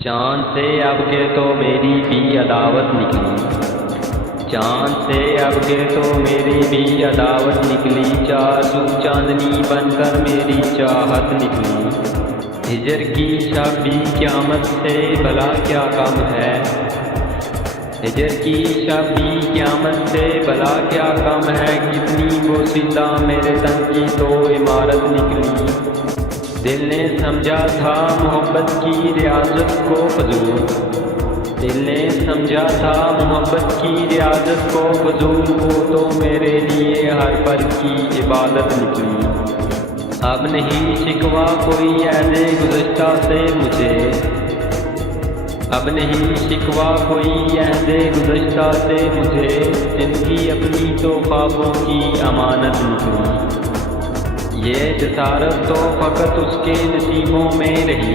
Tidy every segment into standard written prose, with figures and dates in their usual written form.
چاند سے اب کے تو میری بھی عداوت نکلی، چاند سے اب کے تو میری بھی عداوت نکلی، چاروں چاندنی بن کر میری چاہت نکلی۔ ہجر کی شب بھی قیامت سے بھلا کیا کم ہے، ہجر کی شب بھی قیامت سے بھلا کیا کم ہے، کتنی بوسیدہ میرے تن کی تو عمارت نکلی۔ دل نے سمجھا تھا محبت کی ریاضت کو فضول، دل نے سمجھا تھا محبت کی ریاضت کو فضول، وہ تو میرے لیے ہر پل کی عبادت نکلی۔ اب نہیں شکوا کوئی عہد گزشتہ سے مجھے، اب نہیں شکوا کوئی عہد گزشتہ سے مجھے، زندگی اپنی تو خوابوں کی امانت نکلی۔ یہ جسارت تو فقط اس کے نصیبوں میں رہی،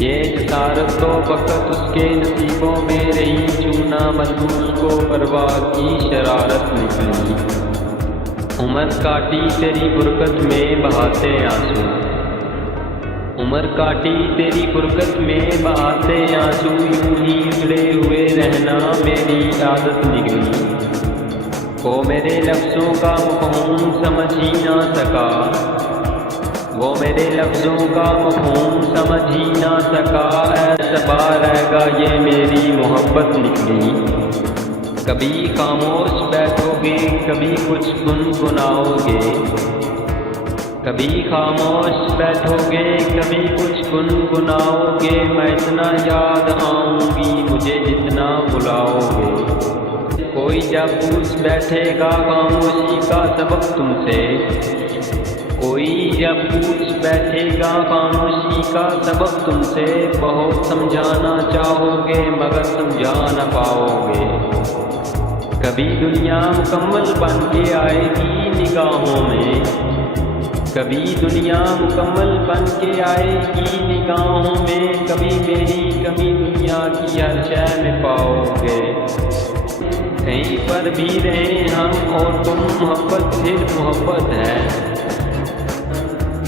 یہ جسارت تو فقط اس کے نصیبوں میں رہی، چونا ملبوس کو پرواہ کی شرارت نکلی۔ عمر کاٹی تیری برکت میں بہاتے آنسو، عمر کاٹی تیری برکت میں بہاتے آنسو، یوں ہی اجڑے ہوئے رہنا میری عادت نکلی۔ وہ میرے لفظوں کا مفہوم سمجھ ہی نہ سکا، وہ میرے لفظوں کا مفہوم سمجھ ہی نہ سکا، ایسا رہ گا یہ میری محبت نکلی۔ کبھی خاموش بیٹھو گے کبھی کچھ گنگناؤ گے، کبھی خاموش بیٹھو گے کبھی کچھ گنگناؤ گے، میں اتنا یاد آؤں گی مجھے جتنا بلاؤ گے۔ کوئی جب پوچھ بیٹھے گا خاموشی کا سبب تم سے، کوئی جب پوچھ بیٹھے گا خاموشی کا سبب تم سے، بہت سمجھانا چاہو گے مگر سمجھا نہ پاؤ گے۔ کبھی دنیا مکمل بن کے آئے گی نگاہوں میں، کبھی دنیا مکمل بن کے آئے گی نگاہوں میں، کبھی میری کمی دنیا کی ہر شے میں پاؤ گے۔ کہیں پر بھی رہیں ہم اور تم محبت پھر محبت ہے،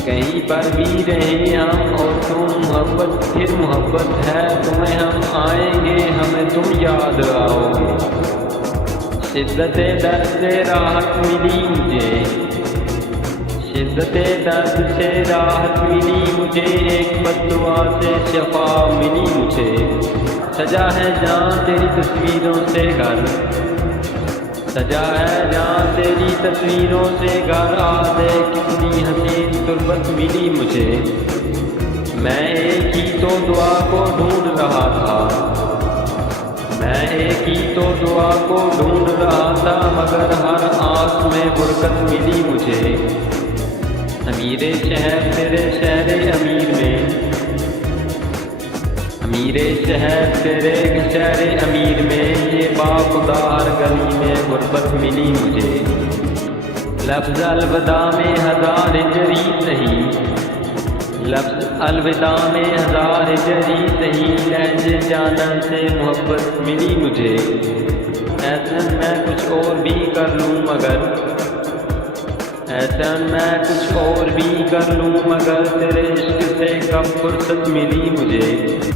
کہیں پر بھی رہیں ہم اور تم محبت پھر محبت ہے، تمہیں ہم آئیں گے ہمیں تم یاد آؤ گے۔ شدت درد سے راحت ملی مجھے، شدت درد سے راحت ملی مجھے، ایک بد دعا سے شفا ملی مجھے۔ سجا ہے جہاں تیری تصویروں سے گھر، سجا ہے جہاں تیری تصویروں سے گھر، آدھے کتنی حسین تربت ملی مجھے۔ میں ایک ہی تو دعا کو ڈھونڈ رہا تھا، میں ایک ہی تو دعا کو ڈھونڈ رہا تھا، مگر ہر آنکھ میں برکت ملی مجھے۔ امیر شہر تیرے شہر امیر میں، امیر شہر تیرے شہر امیر میں، یہ باخدا ہر گلی میں غربت ملی مجھے۔ لفظ الوداع میں ہزار ہجری سہی، لفظ الوداع میں ہزار ہجری سہی، لہجے جانن سے محبت ملی مجھے۔ ایسا میں کچھ اور بھی کر لوں مگر، ایسا میں کچھ اور بھی کر لوں مگر، تیرے عشق سے کب فرصت ملی مجھے۔